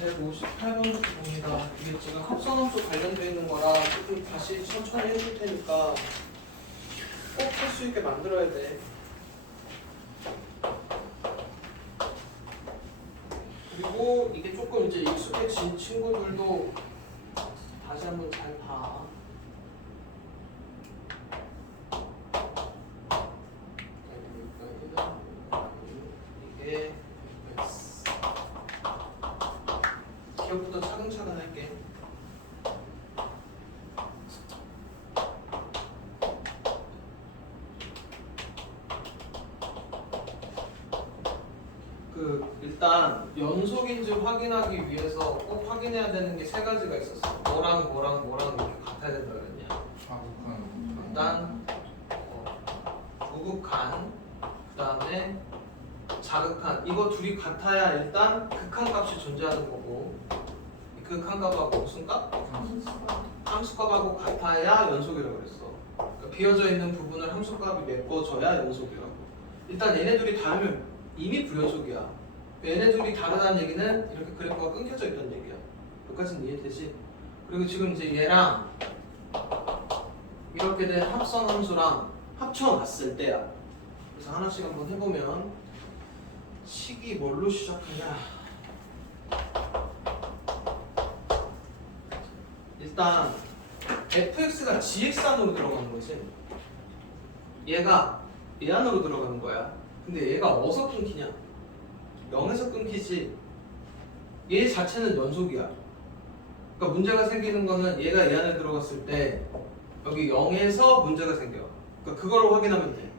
158번부터 봅니다. 이게 지금 합성함수 관련되어 있는 거라 조금 다시 천천히 해줄 테니까 꼭 할 수 있게 만들어야 돼. 그리고 이게 조금 이제 익숙해진 친구들도 다시 한번 잘 봐. 이게 기억부터 차근차근 할게. 일단 연속인지 확인하기 위해서 꼭 확인해야 되는 게 세 가지가 있었어. 뭐랑 뭐랑 뭐랑 이렇게 같아야 된다 그랬냐? 일단 부극한, 그 다음에 자극한. 이거 둘이 같아야 일단 극한값이 존재하는 거고, 이 극한값하고 무슨 값? 함수값하고 같아야 연속이라고 그랬어. 그러니까 비어져 있는 부분을 함수값이 메꿔줘야 연속이라고. 일단 얘네 둘이 다르면 이미 불연속이야. 얘네 둘이 다르다는 얘기는 이렇게 그래프가 끊겨져 있다는 얘기야. 여기까지는 이해되지? 그리고 지금 이제 얘랑 이렇게 된 합성함수랑 합쳐놨을 때야. 그래서 하나씩 한번 해보면 식이 뭘로 시작하냐? 일단 fx가 gx 안으로 들어가는 거지. 얘가 얘 안으로 들어가는 거야. 근데 얘가 어디서 끊기냐? 0에서 끊기지. 얘 자체는 연속이야. 그러니까 문제가 생기는 거는 얘가 얘 안에 들어갔을 때 여기 0에서 문제가 생겨. 그러니까 그거를 확인하면 돼.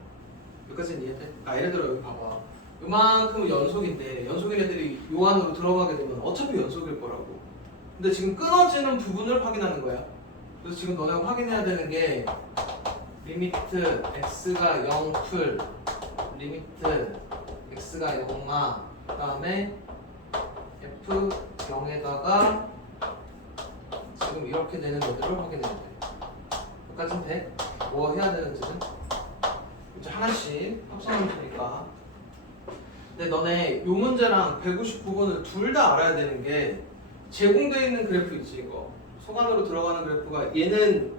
여기까지는 이해돼? 예를 들어 여기 봐봐. 이만큼 연속인데 연속인 애들이 요 안으로 들어가게 되면 어차피 연속일 거라고. 근데 지금 끊어지는 부분을 확인하는 거야. 그래서 지금 너네가 확인해야 되는 게 리미트 x가 0 풀, 리미트 x가 0아, 그 다음에 f0에다가 지금 이렇게 되는 것들을 확인해야 돼. 여기까지는 돼? 뭐 해야 되는지는 이제 하나씩 합성함수니까. 근데 너네 요 문제랑 159번을 둘 다 알아야 되는 게 제공되어 있는 그래프 있지. 이거 소관으로 들어가는 그래프가 얘는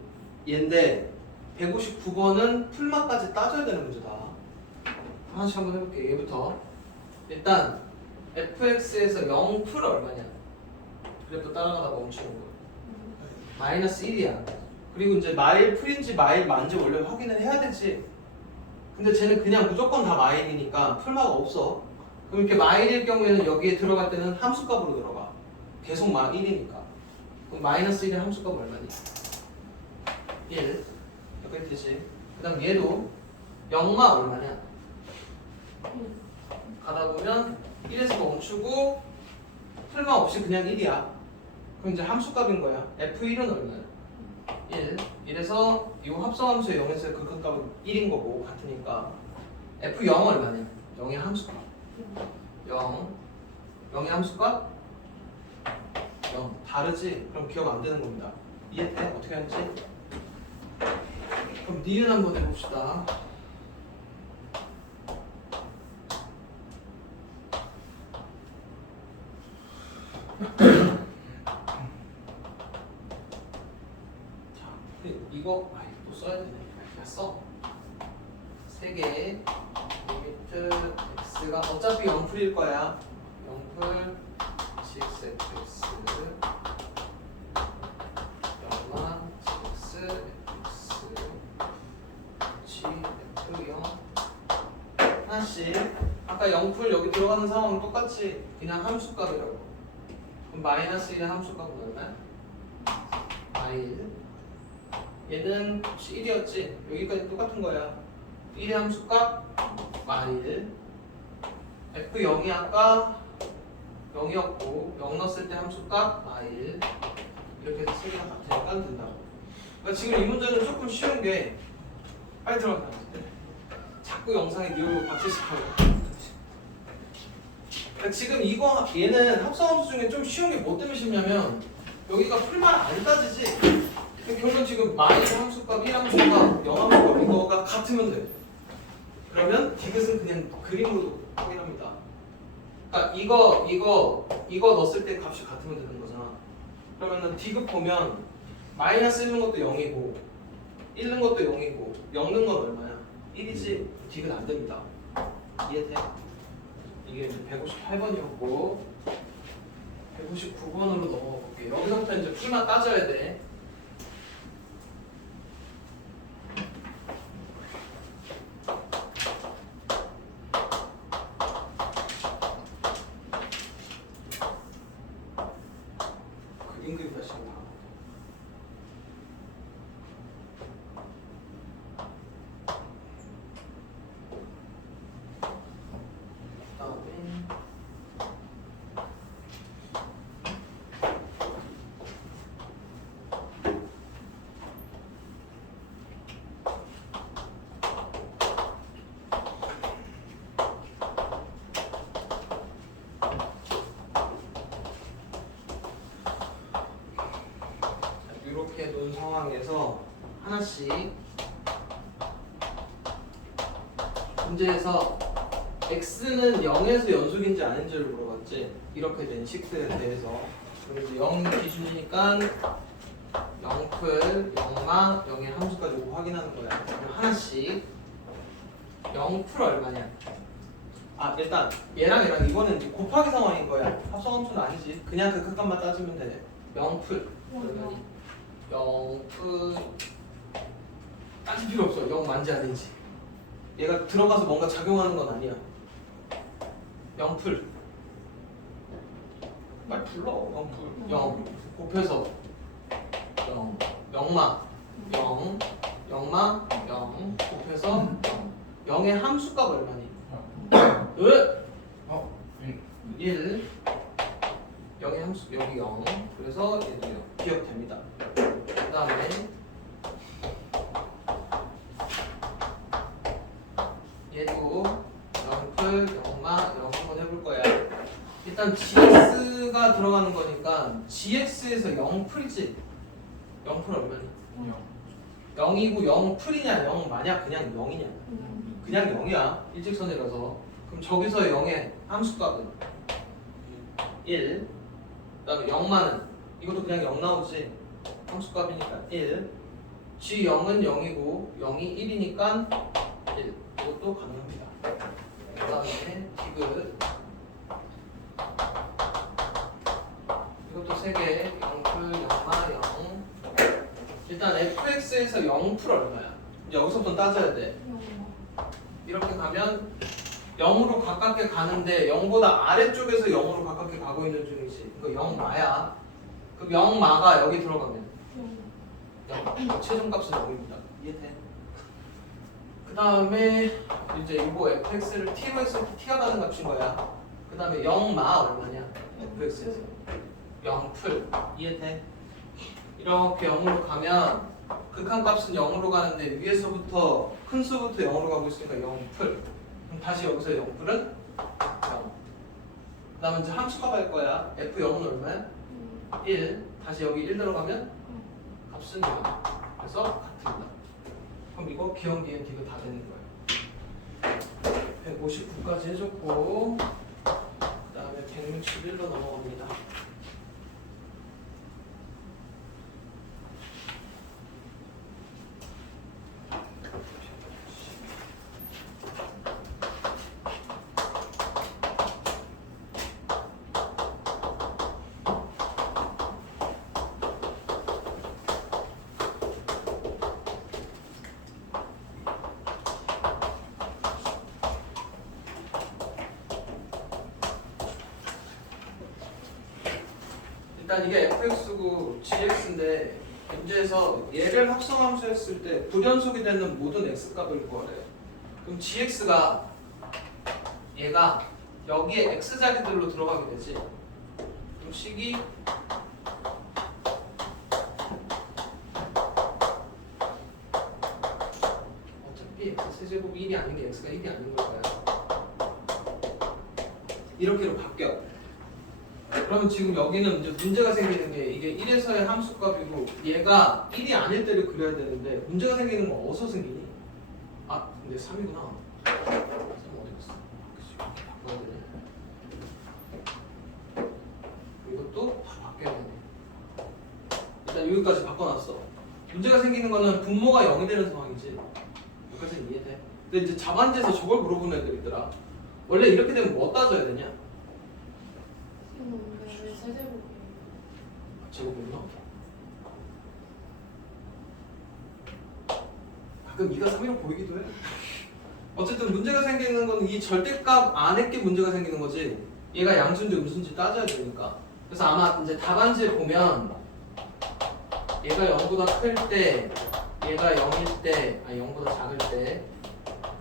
얘인데 159번은 풀맛까지 따져야 되는 문제다. 하나씩 한번 해볼게. 얘부터. 일단 fx에서 0 풀 얼마냐? 그래프 따라가다 멈추는 거. 마이너스 1이야. 그리고 이제 마일 풀인지 마일 만지 원래 확인을 해야 되지. 근데 쟤는 그냥 무조건 다 마일이니까 풀마가 없어. 그럼 이렇게 마일일 경우에는 여기에 들어갈 때는 함수값으로 들어가. 계속 1이니까. 그럼 마이너스 1의 함수값 얼마니? 1. 이렇게 되지. 그 다음 얘도 0마 얼마냐? 가다 보면 1에서 멈추고 풀마 없이 그냥 1이야. 그럼 이제 함수값인 거야. f1은 얼마야? 1. 1에서 이 합성함수의 0에서의 극한값은 1인 거고 같으니까 f0 얼마냐? 0의 함수값. 0. 0의 함수값? 0. 다르지? 그럼 기억 안 되는 겁니다. 이해돼? 어떻게 하는지? 그럼 니은 한번 해봅시다. 이거 또 써야 되네. 그냥 써. 3개 리미트 x가 어차피 0풀일 거야. 0풀 gxfx 0만 gxfx gf0 하나씩. 아까 0풀 여기 들어가는 상황은 똑같이 그냥 함수값이라고. 그럼 마이너스 1의 함수값은 얼마야? 마일. 얘는 혹시 1이었지? 여기까지 똑같은 거야. 1의 함수값 마일. f0이 아까 0이었고 0 넣었을 때 함수값 마일. 이렇게 해서 세 개가 같으니까 된다고. 그러니까 지금 이 문제는 조금 쉬운 게 빨리 들어간다. 자꾸 영상에 니 얼굴 박제시켜요. 그러니까 지금 이거 얘는 합성함수 중에 좀 쉬운 게 뭐 때문에 쉽냐면 여기가 풀만 안 따지지. 결국 지금 마일 함수값, 1 함수값, 0 함수값 이거가 같으면 돼. 그러면 디귿은 그냥 그림으로 확인합니다. 그러니까 이거 넣었을 때 값이 같으면 되는 거잖아. 그러면은 디귿 보면 마이너스 1는 것도 0이고 1는 것도 0이고 0는 건 얼마야? 1이지. 디귿 안 됩니다. 이해돼? 이게 이제 158번이었고 159번으로 넘어가 볼게요. 여기서부터 이제 풀만 따져야 돼. 그림 그리다 시간 다. 그다음에 이렇게 놓은 상황에서 하나씩 문제에서 x는 0에서 연속인지 아닌지를 물어봤지. 이렇게 된 식들에 대해서. 그럼 이제 0 기준이니까 0풀, 0마, 0의 함수까지 확인하는 거야. 그럼 하나씩 0풀 얼마냐? 아 일단 얘랑 얘랑 이거는 이제 곱하기 상황인 거야. 합성함수는 아니지. 그냥 그 극값만 따지면 돼. 0풀 얼마니? 0풀 따질 필요 없어. 0 만지 아닌지. 얘가 들어가서 뭔가 작용하는 건 아니야. 0풀 말 불러. 0풀 0 곱해서 0 0마 0 0마 0 곱해서 0 0의 함수값 얼마니? 1 0의 함수 여기 0 그래서 얘도 0 기억됩니다. 그 다음에 얘도 0풀 0마 0 한번 해볼 거야. 일단 gx가 들어가는 거니까 gx에서 0풀이지. 0풀 얼마니? 0이고 0풀이냐 0마냐 그냥 0이냐? 그냥 0이야. 일직선이라서. 그럼 저기서 0의 함수값은 1. 그 다음에 0마는 이것도 그냥 0 나오지. 함수값이니까 1. g0은 0이고 0이 1이니까 1. 이것도 가능합니다. 그 다음에 디귿 이것도 3개 0풀 0마 0. 일단 fx에서 0풀 얼마야? 여기서부터 따져야 돼. 이렇게 가면 0으로 가깝게 가는데 0보다 아래쪽에서 0으로 가깝게 가고 있는 중이지. 그러니까 0마야. 그럼 0마가 여기 들어가면 0. 최종값은 0입니다. 이해돼? 그 다음에 이제 이거 fx를 t로 했을 때 t가 가는 값인 거야. 그 다음에 0마 얼마냐? fx에서 0풀. 이해돼? 이렇게 0으로 가면 극한값은 0으로 가는데 위에서부터 큰 수부터 0으로 가고 있으니까 0풀. 그럼 다시 여기서 0풀은 0. 그 다음에 이제 함수값 할 거야. f0은 얼마야? 1. 다시 여기 1 들어가면 값은 0. 그래서 같습니다. 그럼 이거 기억, 기행, 디귿 다 되는 거예요. 159까지 해줬고 그 다음에 161로 넘어갑니다. 일단 이게 fx고 gx인데 문제에서 얘를 합성함수 했을 때 불연속이 되는 모든 x값을 구하래요. 그럼 gx가 얘가 여기에 x 자리들로 들어가게 되지. 그럼 식이 어차피 x 세제곱이 1이 아닌 게 x가 1이 아닌 걸까요? 이렇게로 바뀌어. 그러면 지금 여기는 이제 문제가 생기는 게 이게 1에서의 함수값이고 얘가 1이 아닐 때를 그려야 되는데 문제가 생기는 건 어디서 생기니? 아 근데 3이구나. 3 어디 갔어? 바꿔야 되네. 것도 다 바뀌어야 되네. 일단 여기까지 바꿔놨어. 문제가 생기는 거는 분모가 0이 되는 상황이지. 여기까지는 이해돼. 근데 이제 자반지에서 저걸 물어보는 애들 있더라. 원래 이렇게 되면 뭐 따져야 되냐? 근데 왜 세제곱이에요? 제곱은요? 가끔 2가 3이라고 보이기도 해. 어쨌든 문제가 생기는 건 이 절대값 안에 게 문제가 생기는 거지. 얘가 양수인지 음수인지 따져야 되니까. 그래서 아마 이제 답안지에 보면 얘가 0보다 클 때, 얘가 0일 때, 아니 0보다 작을 때,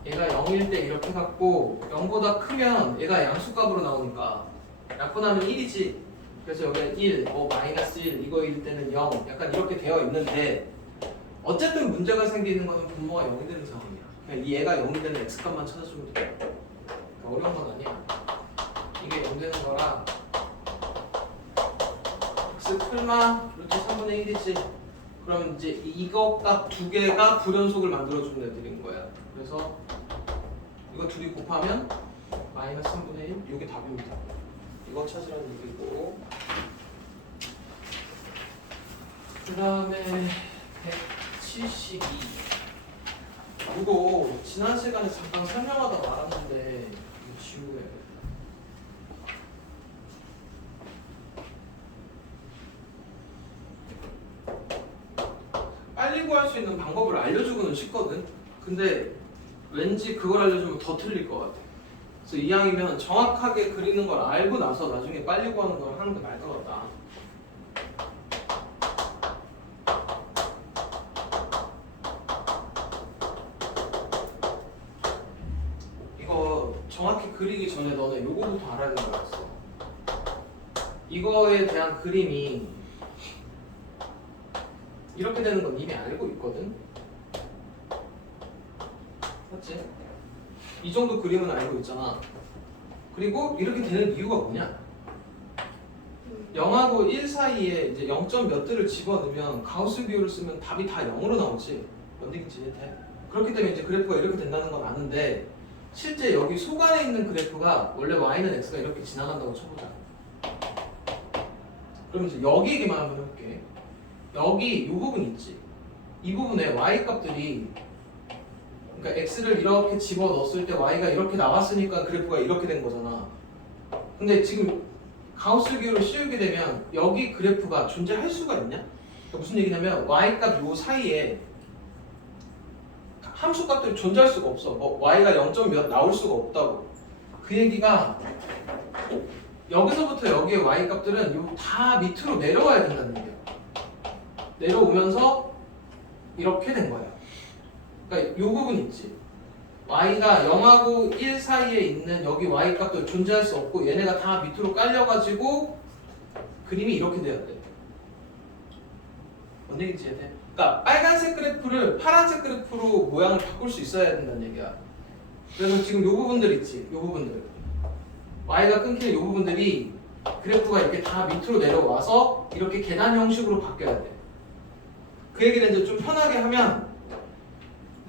얘가 0일 때 이렇게 갖고 0보다 크면 얘가 양수값으로 나오니까 약분하면 1이지. 그래서 여기가 1, 마이너스 1, 이거일 때는 0, 약간 이렇게 되어 있는데 어쨌든 문제가 생기는 거는 분모가 0이 되는 상황이야. 그냥 이 얘가 0이 되는 x값만 찾아주면 돼. 그러니까 어려운 건 아니야. 이게 0 되는 거라 x 클마 루트 3분의 1이지. 그럼 이제 이거 값 두 개가 불연속을 만들어주는 애들인 거야. 그래서 이거 둘이 곱하면 마이너스 3분의 1, 이게 답입니다. 이거 찾으라는 얘기고. 그 다음에 172. 이거 지난 시간에 잠깐 설명하다 말았는데 이거 지우래. 빨리 구할 수 있는 방법을 알려주고는 싶거든. 근데 왠지 그걸 알려주면 더 틀릴 것 같아. 그래서 이왕이면 정확하게 그리는 걸 알고 나서 나중에 빨리 구하는 걸 하는 게 나을 것 같다. 이거 정확히 그리기 전에 너네 요거부터 알아야 되는 거였어. 이거에 대한 그림이 이렇게 되는 건 이미 알고 있거든. 맞지? 이 정도 그림은 알고 있잖아. 그리고 이렇게 되는 이유가 뭐냐? 0하고 1 사이에 이제 0점 몇 들을 집어넣으면 가우스 비율을 쓰면 답이 다 0으로 나오지. 뭔얘기인지 이해돼? 그렇기 때문에 이제 그래프가 이렇게 된다는 건 아는데 실제 여기 속안에 있는 그래프가 원래 y는 x가 이렇게 지나간다고 쳐보자. 그럼 이제 여기 얘기만 한번 해볼게. 여기 이 부분 있지. 이 부분에 y 값들이 그러니까 x를 이렇게 집어넣었을 때 y가 이렇게 나왔으니까 그래프가 이렇게 된 거잖아. 근데 지금 가우스 비율을 씌우게 되면 여기 그래프가 존재할 수가 있냐? 그러니까 무슨 얘기냐면 y 값 요 사이에 함수 값들이 존재할 수가 없어. 뭐 y가 0점 몇 나올 수가 없다고. 그 얘기가 여기서부터 여기의 y 값들은 요 다 밑으로 내려와야 된다는 얘기야. 내려오면서 이렇게 된 거야. 그러니까 요 부분 있지. y가 0하고 1 사이에 있는 여기 y 값도 존재할 수 없고 얘네가 다 밑으로 깔려가지고 그림이 이렇게 돼야 돼. 뭔 얘기인지 이해돼? 그러니까 빨간색 그래프를 파란색 그래프로 모양을 바꿀 수 있어야 된다는 얘기야. 그래서 지금 요 부분들 있지. 요 부분들. y가 끊기는 요 부분들이 그래프가 이렇게 다 밑으로 내려와서 이렇게 계단 형식으로 바뀌어야 돼. 그 얘기를 이제 좀 편하게 하면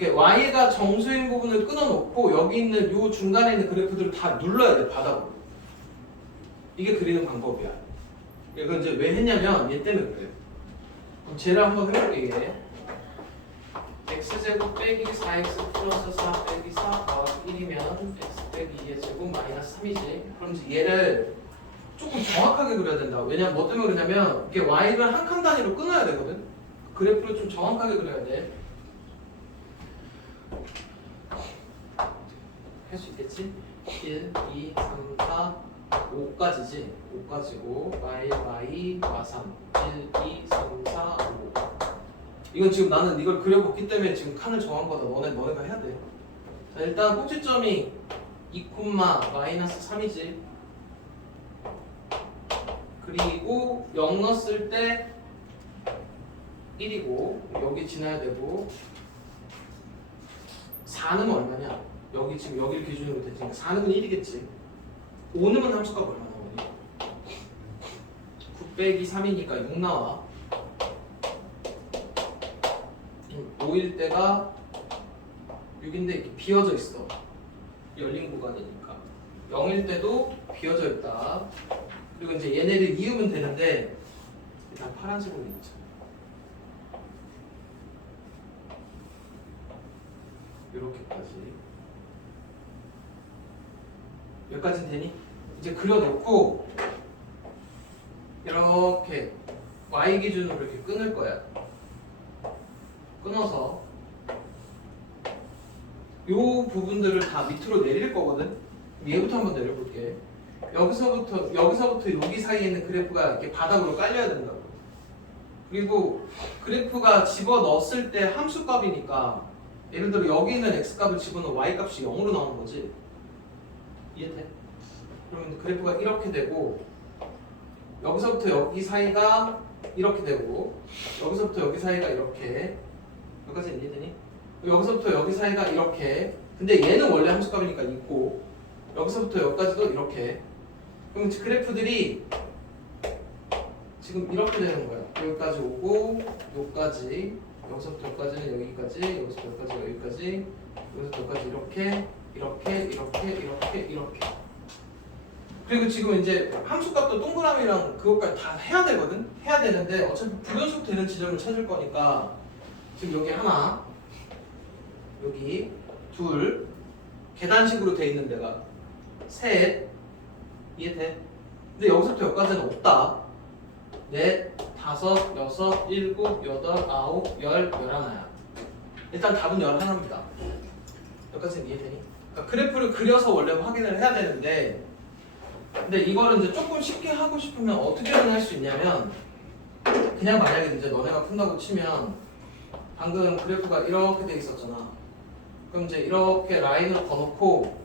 y가 정수인 부분을 끊어놓고 여기 있는 요 중간에 있는 그래프들을 다 눌러야 돼, 바닥으로. 이게 그리는 방법이야. 이건 이제 왜 했냐면 얘 때문에 그래요. 그럼 쟤를 한번 해볼게. 얘. x제곱 빼기 4x 플러스 4 빼기 4 더하기 1이면 x 빼기 2의 제곱 마이너스 3이지. 그럼 이제 얘를 조금 정확하게 그려야 된다. 왜냐면 뭐 때문에 그러냐면 이게 y를 한 칸 단위로 끊어야 되거든. 그래프를 좀 정확하게 그려야 돼. 할 수 있겠지? 1, 2, 3, 4, 5까지지? 5까지고 y, 마 3 1, 2, 3, 4, 5 이건 지금 나는 이걸 그려봤기 때문에 지금 칸을 정한 거다. 너네가 해야 돼. 자, 일단 꼭지점이 2, 마이너스 3이지. 그리고 0 넣었을 때 1이고 여기 지나야 되고 4는 얼마냐? 여기 지금 여기를 기준으로 됐으니까 4는 1이겠지. 5는 함수값 얼마 나오니? 9 빼기 3이니까 6 나와. 5일 때가 6인데 이렇게 비어져 있어. 열린 구간이니까. 0일 때도 비어져 있다. 그리고 이제 얘네를 이으면 되는데 일단 파란색으로 있죠. 이렇게까지. 여기까지는 되니? 이제 그려놓고 이렇게 y 기준으로 이렇게 끊을 거야. 끊어서 요 부분들을 다 밑으로 내릴 거거든. 얘부터 한번 내려볼게. 여기서부터 여기 사이에 있는 그래프가 이렇게 바닥으로 깔려야 된다고. 그리고 그래프가 집어 넣었을 때 함수 값이니까 예를 들어 여기 있는 x 값을 집어넣으면 y 값이 0으로 나오는 거지. 이해돼? 그러면 그래프가 이렇게 되고 여기서부터 여기 사이가 이렇게 되고 여기서부터 여기 사이가 이렇게. 여기까지 이해되니? 여기서부터 여기 사이가 이렇게. 근데 얘는 원래 함수값이니까 있고 여기서부터 여기까지도 이렇게. 그럼 그래프들이 지금 이렇게 되는 거야. 여기까지 오고 여기까지, 여기서부터 여기까지는 여기까지, 여기서부터 여기까지 여기까지, 여기서부터 여기까지 이렇게. 그리고 지금 이제 함수값도 동그라미랑 그것까지 다 해야 되거든? 해야 되는데 어차피 불연속 되는 지점을 찾을 거니까 지금 여기 하나, 여기 둘, 계단식으로 돼 있는 데가 셋, 이해돼? 근데 여기서부터 여기까지는 없다. 넷, 다섯, 여섯, 일곱, 여덟, 아홉, 열, 열하나야. 일단 답은 11입니다. 여기까지는 이해되니? 그러니까 그래프를 그려서 원래 확인을 해야 되는데 근데 이거를 이제 조금 쉽게 하고 싶으면 어떻게 할 수 있냐면 그냥 만약에 이제 너네가 푼다고 치면 방금 그래프가 이렇게 돼 있었잖아. 그럼 이제 이렇게 라인을 거놓고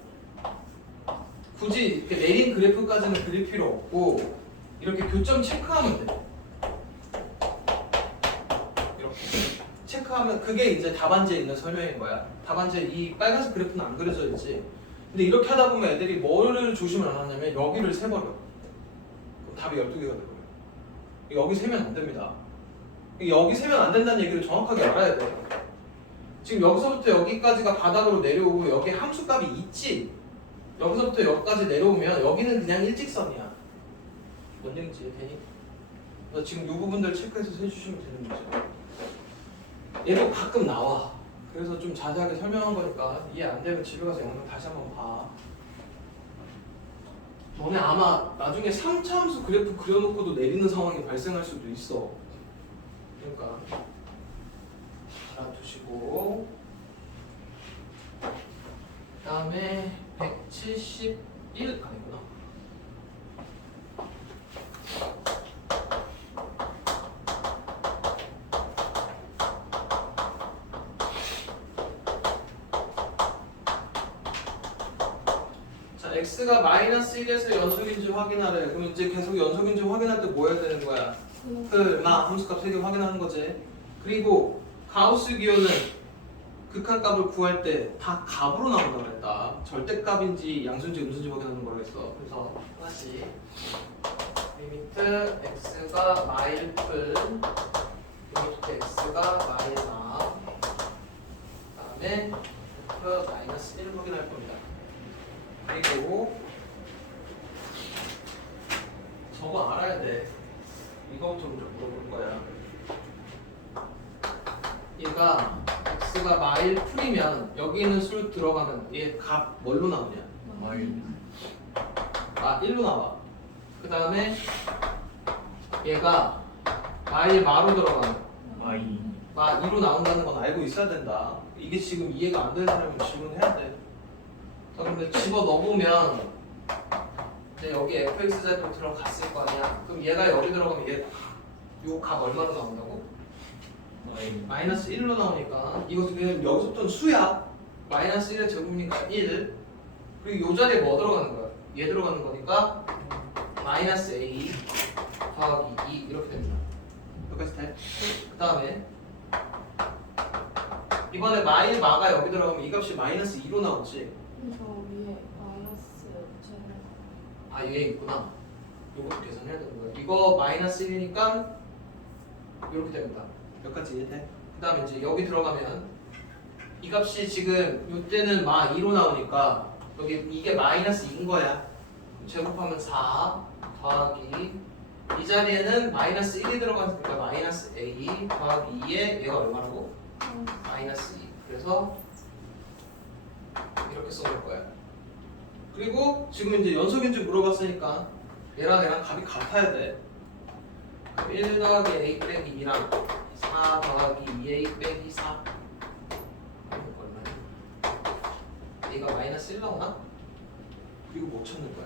굳이 이렇게 내린 그래프까지는 그릴 필요 없고 이렇게 교점 체크하면 돼. 이렇게 체크하면 그게 이제 답안지에 있는 설명인 거야. 답안지에 이 빨간색 그래프는 안 그려져 있지. 근데 이렇게 하다 보면 애들이 뭐를 조심을 안 하냐면 여기를 세버려. 그럼 답이 12개가 돼버려. 여기 세면 안 됩니다. 여기 세면 안 된다는 얘기를 정확하게 알아야 돼. 지금 여기서부터 여기까지가 바닥으로 내려오고 여기 함수값이 있지. 여기서부터 여기까지 내려오면 여기는 그냥 일직선이야. 뭔 얘기인지 되니? 그래서 지금 이 부분들 체크해서 해주시면 되는 거죠. 얘도 가끔 나와. 그래서 좀 자세하게 설명한 거니까 이해 안 되면 집에 가서 영상 다시 한번 봐. 너네 아마 나중에 3차 함수 그래프 그려놓고도 내리는 상황이 발생할 수도 있어. 그러니까 알아두시고 그 다음에 171 아니구나. 자, x가 마이너스 1에서 연속인지 확인하래. 그럼 이제 계속 연속인지 확인할 때 뭐 해야 되는 거야? 함수값 3개 확인하는 거지. 그리고 가우스 기호는 극한값을 구할 때 다 값으로 나온다고 했다. 절대값인지 양수인지 음수인지 확인하는 거라 했어. 그래서 하나씩 리미트 x가 마일풀, 리미트 x가 마이너, 그다음에 F 마이너스 1 확인할 겁니다. 그리고 저거 알아야 돼. 이거부터 먼저 물어볼 거야. 얘가 x가 마일 풀이면 여기 있는 수 들어가면 얘 값 뭘로 나오냐? 마일. 1로 나와. 그 다음에 얘가 마일 마로 들어가면 마이. 마 2로 나온다는 건 알고 있어야 된다. 이게 지금 이해가 안 되는 사람은 질문해야 돼. 자, 근데 집어 넣어보면 이제 여기 fx제로 들어갔을 거 아니야. 그럼 얘가 여기 들어가면 얘 요 값 얼마로 나온다고? 마이. 마이너스 1로 나오니까 이거 지금 여기서부터는 수야. 마이너스 1의 제곱이니까 1. 그리고 요 자리에 뭐 들어가는 거야? 얘 들어가는 거니까 마이너스 a 더하기 2 이렇게 됩니다. 여기까지 돼? 그 다음에 이번에 마일 마가 여기 들어가면 이 값이 마이너스 2로 나오지. 저 위에 마이너스 제로. 얘 있구나. 요것도 계산해야 되는 거야. 이거 마이너스 1이니까 이렇게 됩니다. 여기까지 이해돼? 그 다음에 이제 여기 들어가면 이 값이 지금 이때는 마 2로 나오니까 여기 이게 마이너스 2인 거야. 제곱하면 4 더하기 이 자리에는 마이너스 1이 들어가니까 마이너스 A 더하기 2에 얘가 얼마라고? 마이너스 2. 그래서 이렇게 써볼 거야. 그리고 지금 이제 연속인지 물어봤으니까 얘랑 얘랑 값이 같아야 돼. 1 더하기 A 빼기 2랑 4 더하기 2A 빼기 4 얼마야? A가 마이너스 1 나오나? 그리고 뭐 찾는 거야?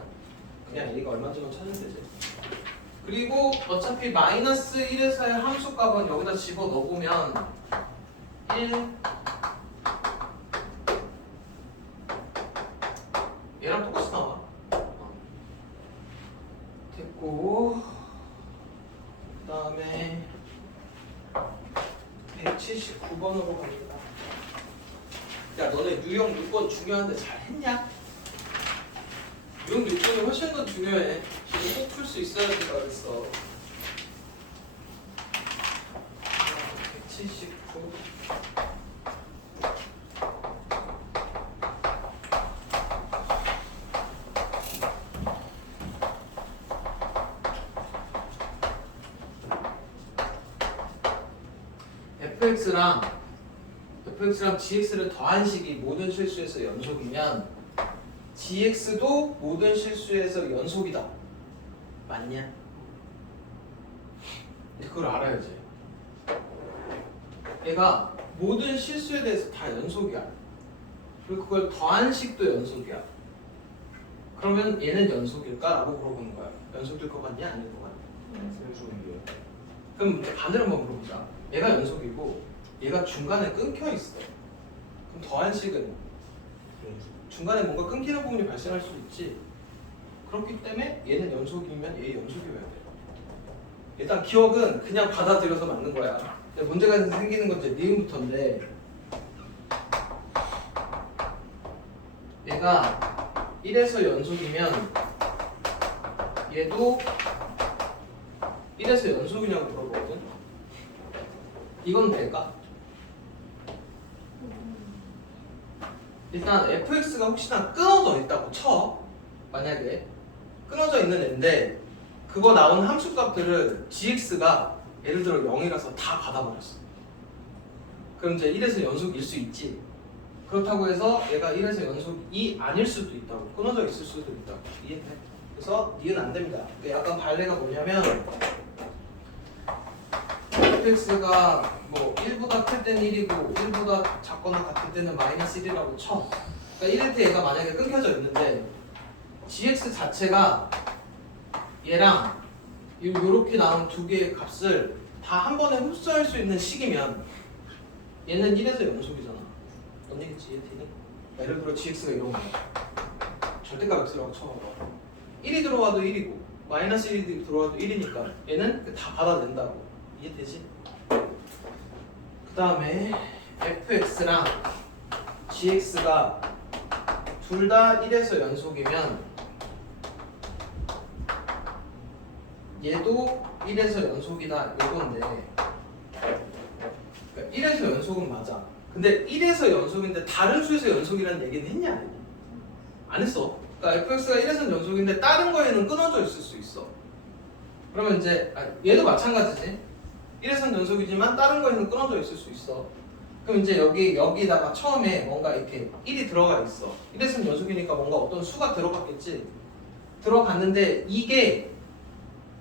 그냥 A가 얼마인지만 찾으면 되지. 그리고 어차피 마이너스 1에서의 함수값은 여기다 집어넣으면 1 얘랑 똑같이 나와. 됐고 그 다음에 179번으로 갑니다. 야 너네 유형 6번 중요한데 잘했냐? 유형 6번이 훨씬 더 중요해. 지금 꼭 풀 수 있어야 된다 그랬어. 179 fx랑 gx를 더한 식이 모든 실수에서 연속이면 gx도 모든 실수에서 연속이다. 맞냐? 근데 그걸 알아야지. 얘가 모든 실수에 대해서 다 연속이야. 그리고 그걸 더한 식도 연속이야. 그러면 얘는 연속일까? 라고 물어보는 거야. 연속일 것 같냐? 아닐 것 같냐? 연속인데요. 그럼 반대로 한번 물어보자. 얘가 연속이고 얘가 중간에 끊겨 있어. 그럼 더한 식은 중간에 뭔가 끊기는 부분이 발생할 수 있지. 그렇기 때문에 얘는 연속이면 얘 연속이어야 돼. 일단 기억은 그냥 받아들여서 맞는 거야. 근데 문제가 생기는 건 이제 니은부터인데 얘가 1에서 연속이면 얘도 1에서 연속이냐고 물어보거든. 이건 될까? 일단 fx가 혹시나 끊어져 있다고 쳐. 만약에 끊어져 있는 애인데 그거 나온 함수값들을 gx가 예를 들어 0이라서 다 받아버렸어. 그럼 이제 1에서 연속일 수 있지. 그렇다고 해서 얘가 1에서 연속이 아닐 수도 있다고. 끊어져 있을 수도 있다고. 이해돼? 그래서 니은 안 됩니다. 약간 발레가 뭐냐면 fx가 뭐 1보다 클 때는 1이고 1보다 작거나 같을 때는 마이너스 1이라고 쳐. 그러니까 1일 때 얘가 만약에 끊겨져 있는데 gx 자체가 얘랑 요렇게 나온 두 개의 값을 다 한 번에 흡수할 수 있는 식이면 얘는 1에서 연속이잖아. 언니겠지? 얘는 예를 들어 gx가 이런 거야. 절대값 x라고 쳐봐봐. 1이 들어와도 1이고 마이너스 1이 들어와도 1이니까 얘는 다 받아낸다고. 이해되지? 그 다음에 fx랑 gx가 둘 다 1에서 연속이면 얘도 1에서 연속이다 요건데 그러니까 1에서 연속은 맞아. 근데 1에서 연속인데 다른 수에서 연속이라는 얘기는 했냐 안 했냐? 안 했어. 그러니까 fx가 1에서 연속인데 다른 거에는 끊어져 있을 수 있어. 그러면 이제 얘도 마찬가지지. 1에서는 연속이지만 다른 거에는 끊어져 있을 수 있어. 그럼 이제 여기다가 처음에 뭔가 이렇게 1이 들어가 있어. 1에서는 연속이니까 뭔가 어떤 수가 들어갔겠지. 들어갔는데 이게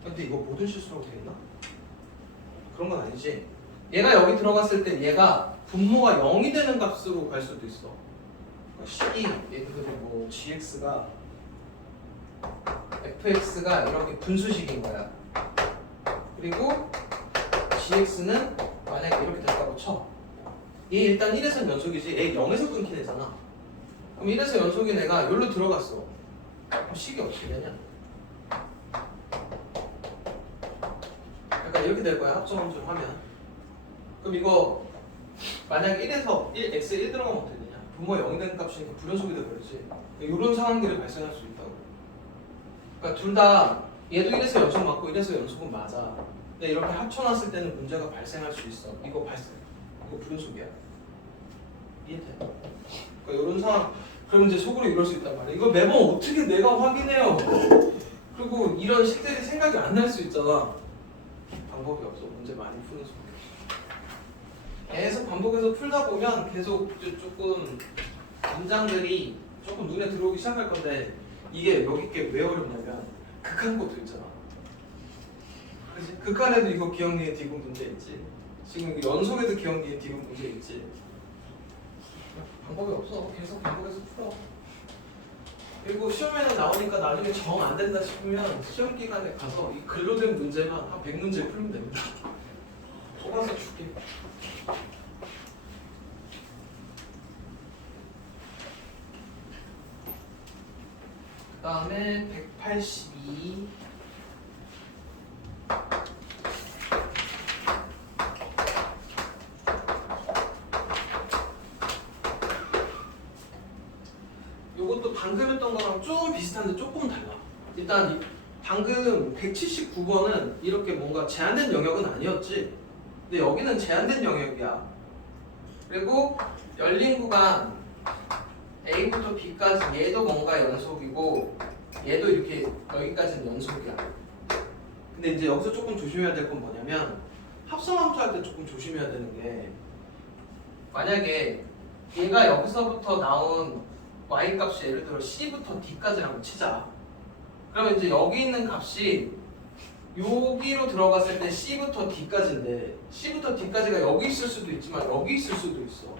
근데 이거 모든 실수라고 되겠나? 그런 건 아니지. 얘가 여기 들어갔을 때 얘가 분모가 0이 되는 값으로 갈 수도 있어. 식이 예를 들어 뭐 gx가 fx가 이렇게 분수식인 거야. 그리고 gx는 만약에 이렇게 됐다고 쳐. 얘 일단 1에서 연속이지. 얘 0에서 끊긴 애잖아. 그럼 1에서 연속인 애가 여기로 들어갔어. 그럼 식이 어떻게 되냐? 약간 이렇게 될 거야. 합성함수를 하면. 그럼 이거 만약에 1에서 1, x에 1 들어가면 어떻게 되냐? 분모가 0이 되는 값이니까 불연속이 돼버리지. 이런 상황들이 발생할 수 있다고. 그러니까 둘 다 얘도 1에서 연속 맞고 1에서 연속은 맞아. 근데 이렇게 합쳐놨을 때는 문제가 발생할 수 있어. 이거 불연속이야. 이해돼? 그러니까 이런 상황. 그럼 이제 속으로 이럴 수 있단 말이야. 이거 매번 어떻게 내가 확인해요? 그리고 이런 식들이 생각이 안 날 수 있잖아. 방법이 없어. 문제 많이 푸는 수밖에 없어. 계속 반복해서 풀다 보면 계속 조금 문장들이 조금 눈에 들어오기 시작할 건데 이게 여기 있게 왜 어렵냐면 극한 것도 있잖아. 그치? 극한에도 이거 기억 니은 디귿 문제 있지. 지금 연속에도 기억 니은 디귿 문제 있지. 방법이 없어. 계속 반복해서 풀어. 그리고 시험에는 나오니까 나중에 정 안 된다 싶으면 시험 기간에 가서 이 글로 된 문제만 한 100문제 풀면 됩니다. 뽑아서 줄게. 그 다음에 182. 요것도 방금 했던 거랑 좀 비슷한데 조금 달라. 일단 방금 179번은 이렇게 뭔가 제한된 영역은 아니었지. 근데 여기는 제한된 영역이야. 그리고 열린 구간 A부터 B까지 얘도 뭔가 연속이고 얘도 이렇게 여기까지는 연속이야. 근데 이제 여기서 조금 조심해야 될 건 뭐냐면 합성함수 할 때 조금 조심해야 되는 게 만약에 얘가 여기서부터 나온 y값이 예를 들어 c부터 d까지라고 치자. 그러면 이제 여기 있는 값이 여기로 들어갔을 때 c부터 d까지인데 c부터 d까지가 여기 있을 수도 있지만 여기 있을 수도 있어.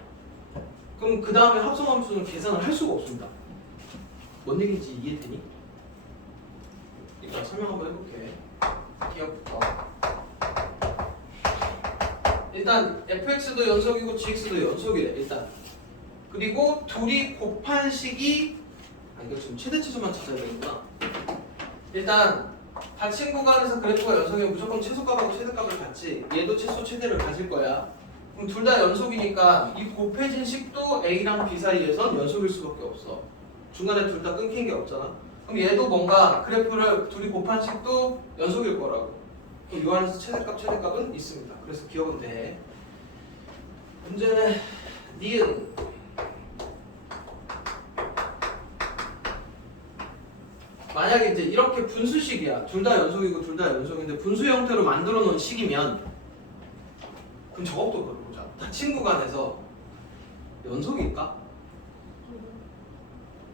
그럼 그 다음에 합성함수는 계산을 할 수가 없습니다. 뭔 얘기인지 이해되니? 일단 설명 한번 해볼게. 기억부터. 일단 fx도 연속이고 gx도 연속이래. 일단. 그리고 둘이 곱한 식이 이거 지금 최대치수만 찾아야 되는구나. 일단 닫힌 구간에서 그래프가 연속이면 무조건 최소값하고 최대값을 갖지. 얘도 최소 최대를 가질 거야. 그럼 둘 다 연속이니까 이 곱해진 식도 A랑 B 사이에선 연속일 수밖에 없어. 중간에 둘 다 끊긴 게 없잖아. 그럼 얘도 뭔가 그래프를 둘이 곱한 식도 연속일 거라고. 그럼 이 안에서 최대값은 있습니다. 그래서 기억은 돼. 문제는 니은 만약에 이제 이렇게 분수식이야. 둘 다 연속이고 둘 다 연속인데 분수 형태로 만들어 놓은 식이면 그럼 저것도 그려보자. 닫힌 구간에서 연속일까?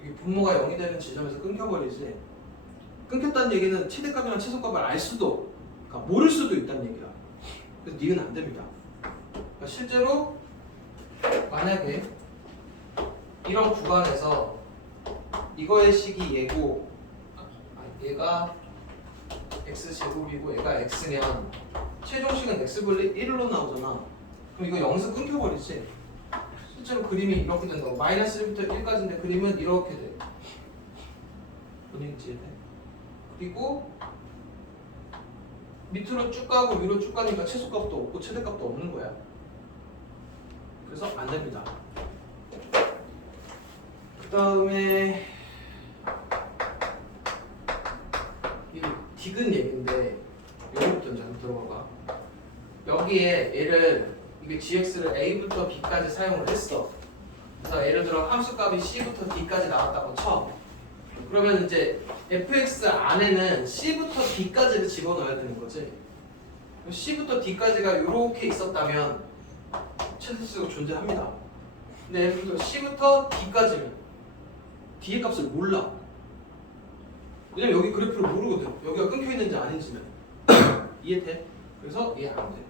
이게 분모가 0이 되는 지점에서 끊겨버리지. 끊겼다는 얘기는 최대값이랑 최소값을 알 수도, 그러니까 모를 수도 있다는 얘기야. 그래서 니은 안 됩니다. 그러니까 실제로 만약에 이런 구간에서 이거의 식이 얘고 얘가 x제곱이고 얘가 x면 최종식은 x분의 1로 나오잖아. 그럼 이거 0에서 끊겨버리지. 실제로 그림이 이렇게 된다고. 마이너스 1부터 1까지인데 그림은 이렇게 돼. 본인지 이해돼? 그리고 밑으로 쭉 가고 위로 쭉 가니까 최소값도 없고 최대값도 없는 거야. 그래서 안 됩니다. 그 다음에 이 디귿 얘기인데 여기부터 이제 한번 들어봐봐. 여기에 얘를 이게 gx를 a부터 b까지 사용을 했어. 그래서 예를 들어 함수값이 c부터 d까지 나왔다고 쳐. 그러면 이제 fx 안에는 c부터 d까지를 집어넣어야 되는 거지. c부터 d까지가 이렇게 있었다면 최소수가 존재합니다. 근데 예를 들어 c부터 d까지는 d의 값을 몰라. 왜냐면 여기 그래프를 모르거든. 여기가 끊겨 있는지 아닌지는. 이해돼? 그래서 이해 안 돼.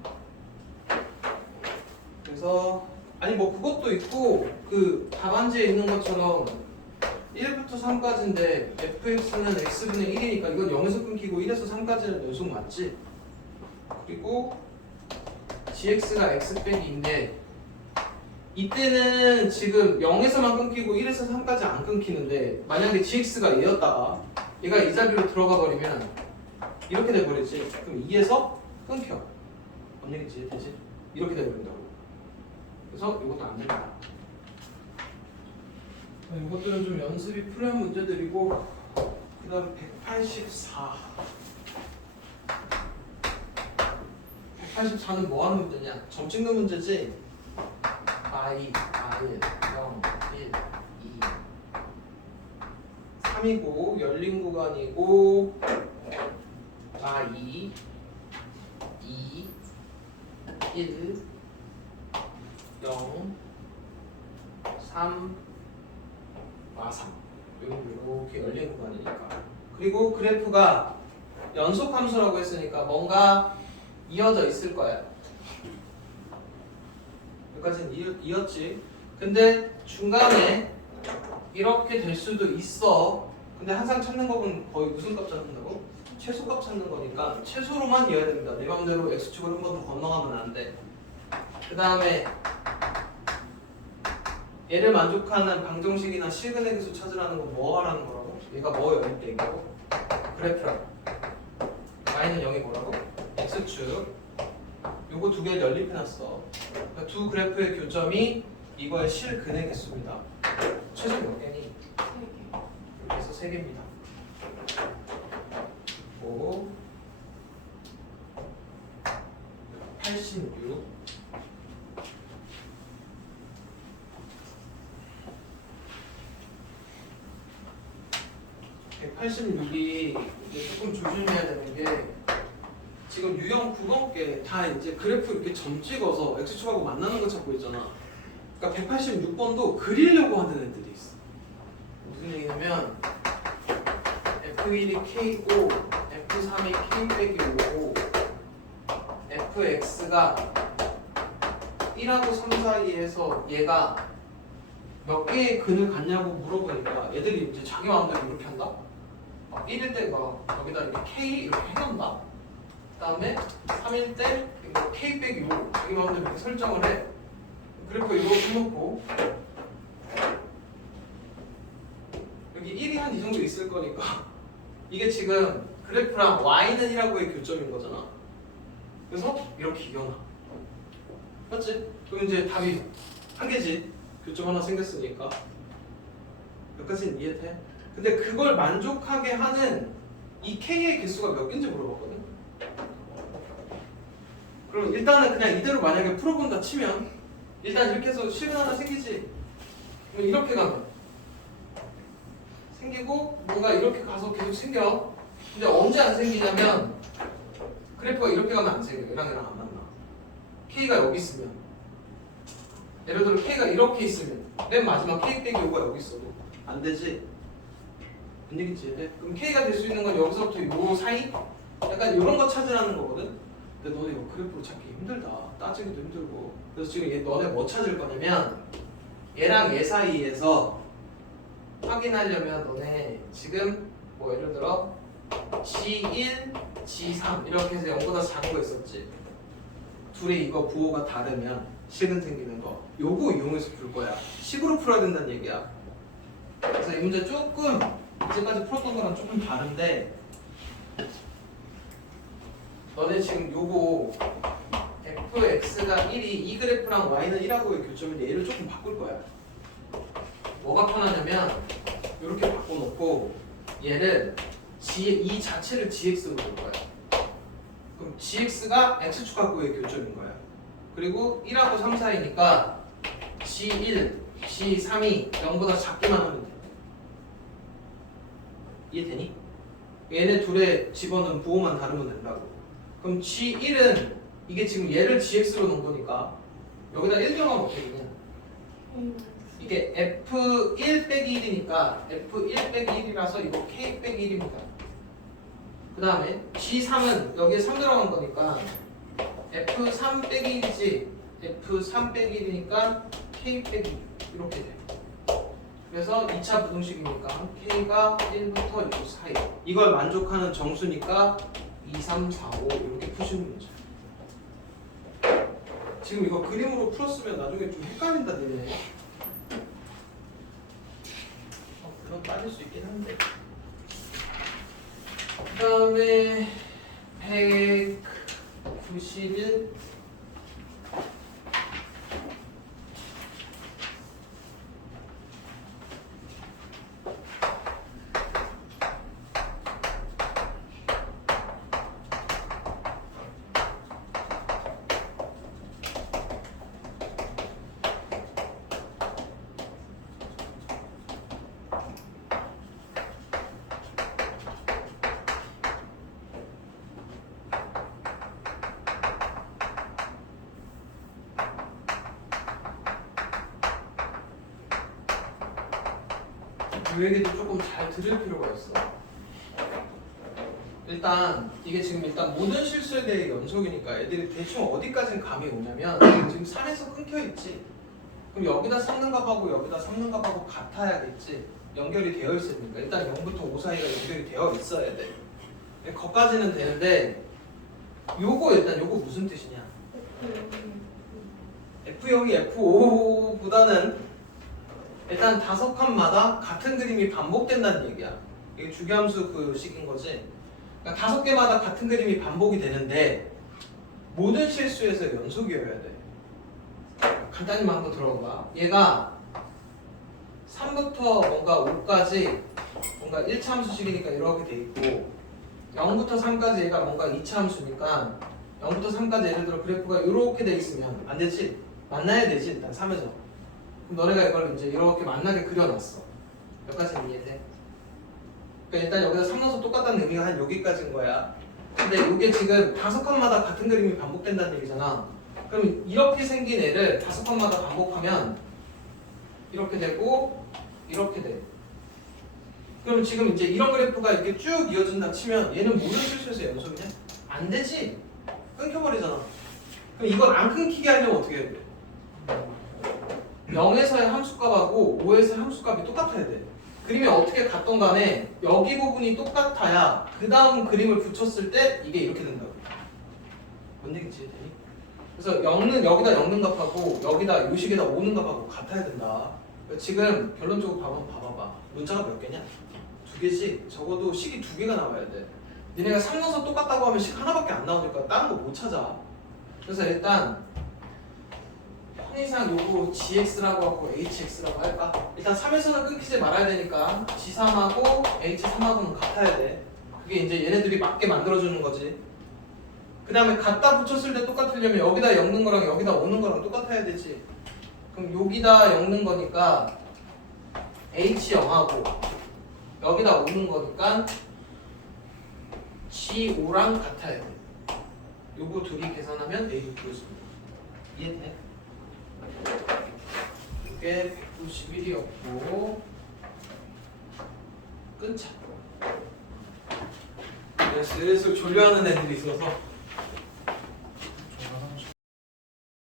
그래서 아니 뭐 그것도 있고 그 답안지에 있는 것처럼 1부터 3까지인데 fx는 x분의 1이니까 이건 0에서 끊기고 1에서 3까지는 연속 맞지? 그리고 gx가 x 빼기 2인데 이때는 지금 0에서만 끊기고 1에서 3까지 안 끊기는데 만약에 gx가 얘였다가 얘가 이 자리로 들어가 버리면 이렇게 돼버리지. 그럼 2에서 끊겨. 뭔 얘기인지 이해되지? 이렇게 돼버린다고. 그래서 이것도 안 됩니다. 이것들은 좀 연습이 필요한 문제들이고 그 다음 184 184는 뭐 하는 문제냐? 점 찍는 문제지? I, 0, 1, 2 3 3이고 열린 구간이고 Y 2 1 0 3 3 이렇게 열린 구간이니까. 그리고 그래프가 연속 함수라고 했으니까 뭔가 이어져 있을 거야. 여기까지는 이었지. 근데 중간에 이렇게 될 수도 있어. 근데 항상 찾는 건 거의 무슨 값 찾는다고? 최소값 찾는 거니까 최소로만 이어야 됩니다. 내 맘대로 x축을 한 번 더 건너가면 안 돼. 그 다음에 얘를 만족하는 방정식이나 실근의 개수 찾으라는 건 뭐 하라는 거라고? 얘가 뭐 열릴 때 얘기하고? 그래프라고. y는 0이 뭐라고? x축. 요거 두 개를 연립해놨어. 그러니까 두 그래프의 교점이 이거의 실근의 개수입니다. 최소 몇 개니? 3개. 이렇게 해서 3개입니다. 오 86 186이 조금 조심해야 되는 게 지금 유형 9번께 다 이제 그래프 이렇게 점 찍어서 x축하고 만나는 거 찾고 있잖아. 그러니까 186번도 그리려고 하는 애들이 있어. 무슨 얘기냐면 F1이 K고 F3이 K 빼기 5고 FX가 1하고 3 사이에서 얘가 몇 개의 근을 갖냐고 물어보니까 얘들이 이제 자기 마음대로 이렇게 한다? 1일 때 막 여기다 이렇게 K 이렇게 해놓는다. 그 다음에 3일 때 이거 K 빼기 5 자기 마음대로 이렇게 설정을 해. 그래프 이거 해놓고 여기 1이 한 이 정도 있을 거니까 이게 지금 그래프랑 y는 1하고의 교점인 거잖아. 그래서 이렇게 이어놔. 맞지? 그럼 이제 답이 한 개지. 교점 하나 생겼으니까. 여기까지는 이해돼? 근데 그걸 만족하게 하는 이 k의 개수가 몇 개인지 물어봤거든. 그럼 일단은 그냥 이대로 만약에 풀어본다 치면 일단 이렇게 해서 실근 하나 생기지. 그럼 이렇게 가면 생기고 뭔가 이렇게 가서 계속 생겨. 근데 언제 안 생기냐면 그래프가 이렇게 가면 안 생겨. 얘랑 얘랑 안 만나. K가 여기 있으면 예를 들어 K가 이렇게 있으면 맨 마지막 K 빼기 5가 여기 있어도 안 되지. 뭔 얘기지? 네? 그럼 K가 될 수 있는 건 여기서부터 요 사이? 약간 이런 거 찾으라는 거거든. 근데 너네 이거 그래프로 찾기 힘들다. 따지기도 힘들고. 그래서 지금 얘 너네 뭐 찾을 거냐면 얘랑 얘 사이에서 확인하려면 너네 지금 뭐 예를 들어 G1, G3 이렇게 해서 0보다 작은 거 있었지. 둘이 이거 부호가 다르면 실근 생기는 거 요거 이용해서 풀 거야. 식으로 풀어야 된다는 얘기야. 그래서 이 문제 조금 이제까지 풀었던 거랑 조금 다른데 너네 지금 요거 fx가 1이 이 그래프랑 y는 1하고의 교점인데 얘를 조금 바꿀 거야. 뭐가 편하냐면 이렇게 바꿔놓고 얘를 이 자체를 gx로 볼 거야. 그럼 gx가 x축 갖고의 교점인 거야. 그리고 1하고 3 사이니까 g1, g3이 0보다 작기만 하면 돼. 이해되니? 얘네 둘의 집어넣은 부호만 다르면 된다고. 그럼 g1은 이게 지금 얘를 gx로 놓은 거니까 여기다 1 경하면 어떻게 되냐? 이게 f1 빼기 1이니까 f1 빼기 1이라서 이거 k 빼기 1입니다. 그 다음에 g3은 여기에 3 들어간 거니까 f3 빼기 1이지 f3 빼기 1이니까 k 빼기 1 이렇게 돼. 그래서 2차 부등식이니까 k가 1부터 6 사이 이걸 만족하는 정수니까 2, 3, 4, 5 이렇게 푸시는 문제. 지금 이거 그림으로 풀었으면 나중에 좀 헷갈린다 니네. 그럼 빠질 수 있긴 한데. 그 다음에 191 191 이 얘기도 조금 잘 들을 필요가 있어. 일단 이게 지금 일단 모든 실수에 대해 연속이니까 애들이 대충 어디까지는 감이 오냐면 지금 3에서 끊겨 있지. 그럼 여기다 3는 값하고 여기다 3는 값하고 같아야겠지. 연결이 되어 있으니까 일단 0부터 5 사이가 연결이 되어 있어야 돼. 거기까지는 되는데 요거 일단 요거 무슨 뜻이냐? F0이 F5보다는 일단 5칸마다 같은 그림이 반복된다는 얘기야. 이게 주기함수 그 식인 거지. 그러니까 5개마다 같은 그림이 반복이 되는데 모든 실수에서 연속이어야 돼. 간단히 한번 들어봐. 얘가 3부터 뭔가 5까지 뭔가 1차 함수식이니까 이렇게 돼 있고 0부터 3까지 얘가 뭔가 2차 함수니까 0부터 3까지 예를 들어 그래프가 이렇게 돼 있으면 안 되지? 만나야 되지 일단 3에서. 그럼 너네가 이걸 이제 이렇게 만나게 그려놨어. 여기까지는 이해돼? 그러니까 일단 여기다 3 넣어서 똑같다는 의미가 한 여기까지인 거야. 근데 이게 지금 5칸마다 같은 그림이 반복된다는 얘기잖아. 그럼 이렇게 생긴 애를 5칸마다 반복하면 이렇게 되고 이렇게 돼. 그럼 지금 이제 이런 그래프가 이렇게 쭉 이어진다 치면 얘는 모든 실수에서 연속이냐? 안 되지. 끊겨버리잖아. 그럼 이걸 안 끊기게 하려면 어떻게 해야 돼? 0에서의 함수값하고 5에서의 함수값이 똑같아야 돼. 그림이 어떻게 같던 간에 여기 부분이 똑같아야 그 다음 그림을 붙였을 때 이게 이렇게 된다고. 뭔 얘기지? 되니? 그래서 0는 여기다 0는 값하고 여기다 요식에다 5는 값하고 같아야 된다. 지금 결론적으로 봐봐. 문자가 몇 개냐? 2개지? 적어도 식이 2개가 나와야 돼. 니네가 3 넣어서 똑같다고 하면 식 하나밖에 안 나오니까 다른 거 못 찾아. 그래서 일단 편의상 요거 GX라고 하고 HX라고 할까? 일단 3에서는 끊기지 말아야 되니까 G3하고 H3하고는 같아야 돼. 그게 이제 얘네들이 맞게 만들어주는 거지. 그 다음에 갖다 붙였을 때 똑같으려면 여기다 엮는 거랑 여기다 오는 거랑 똑같아야 되지. 그럼 여기다 엮는 거니까 H0하고 여기다 오는 거니까 G5랑 같아야 돼. 요거 둘이 계산하면 A 그렇습니다. 이해돼? 이게 191이었고 끊자. 슬슬 졸려하는 애들이 있어서